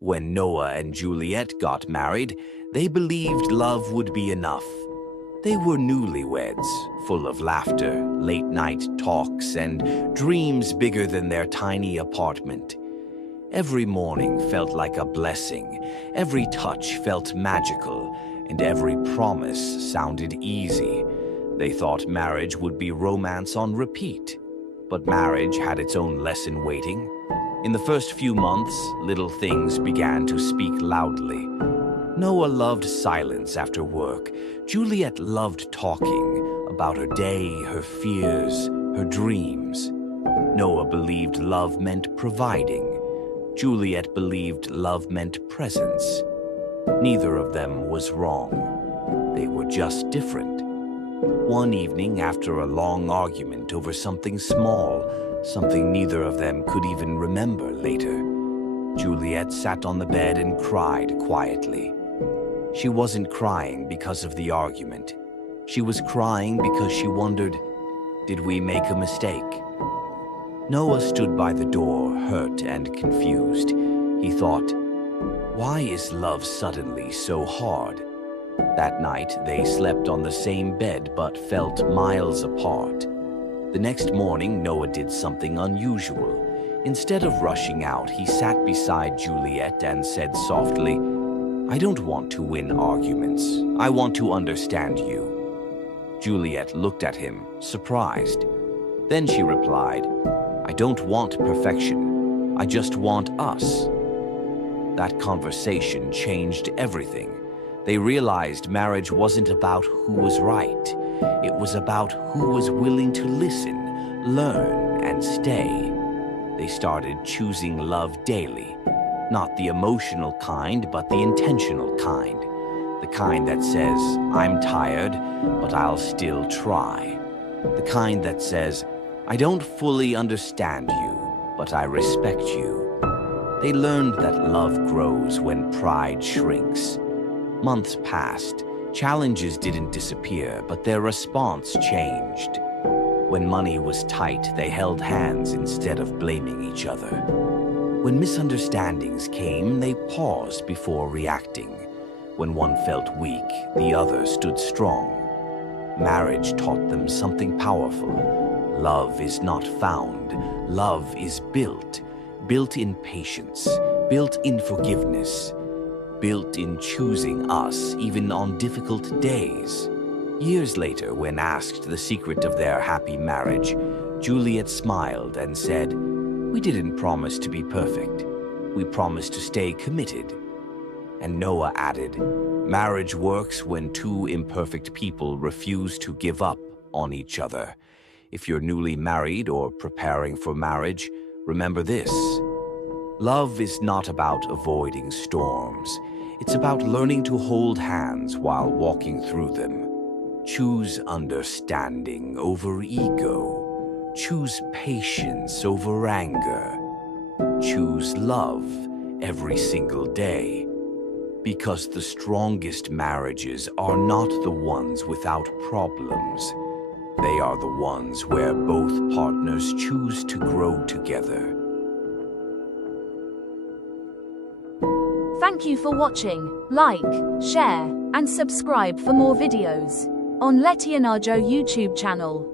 When Noah and Juliet got married, they believed love would be enough. They were newlyweds, full of laughter, late-night talks, and dreams bigger than their tiny apartment. Every morning felt like a blessing, every touch felt magical, and every promise sounded easy. They thought marriage would be romance on repeat. But marriage had its own lesson waiting. In the first few months, little things began to speak loudly. Noah loved silence after work. Juliet loved talking about her day, her fears, her dreams. Noah believed love meant providing. Juliet believed love meant presence. Neither of them was wrong. They were just different. One evening, after a long argument over something small, something neither of them could even remember later, Juliet sat on the bed and cried quietly. She wasn't crying because of the argument. She was crying because she wondered, did we make a mistake? Noah stood by the door, hurt and confused. He thought, why is love suddenly so hard? That night, they slept on the same bed but felt miles apart. The next morning, Noah did something unusual. Instead of rushing out, he sat beside Juliet and said softly, I don't want to win arguments. I want to understand you. Juliet looked at him, surprised. Then she replied, I don't want perfection. I just want us. That conversation changed everything. They realized marriage wasn't about who was right. It was about who was willing to listen, learn, and stay. They started choosing love daily. Not the emotional kind, but the intentional kind. The kind that says, I'm tired, but I'll still try. The kind that says, I don't fully understand you, but I respect you. They learned that love grows when pride shrinks. Months passed. Challenges didn't disappear, but their response changed. When money was tight, they held hands instead of blaming each other. When misunderstandings came, they paused before reacting. When one felt weak, the other stood strong. Marriage taught them something powerful. Love is not found. Love is built. Built in patience. Built in forgiveness. Built in choosing us even on difficult days. Years later, when asked the secret of their happy marriage, Juliet smiled and said, we didn't promise to be perfect. We promised to stay committed. And Noah added, marriage works when two imperfect people refuse to give up on each other. If you're newly married or preparing for marriage, remember this. Love is not about avoiding storms. It's about learning to hold hands while walking through them. Choose understanding over ego. Choose patience over anger. Choose love every single day. Because the strongest marriages are not the ones without problems. They are the ones where both partners choose to grow together. Thank you for watching. Like, share, and subscribe for more videos on Letty and Arjo YouTube channel.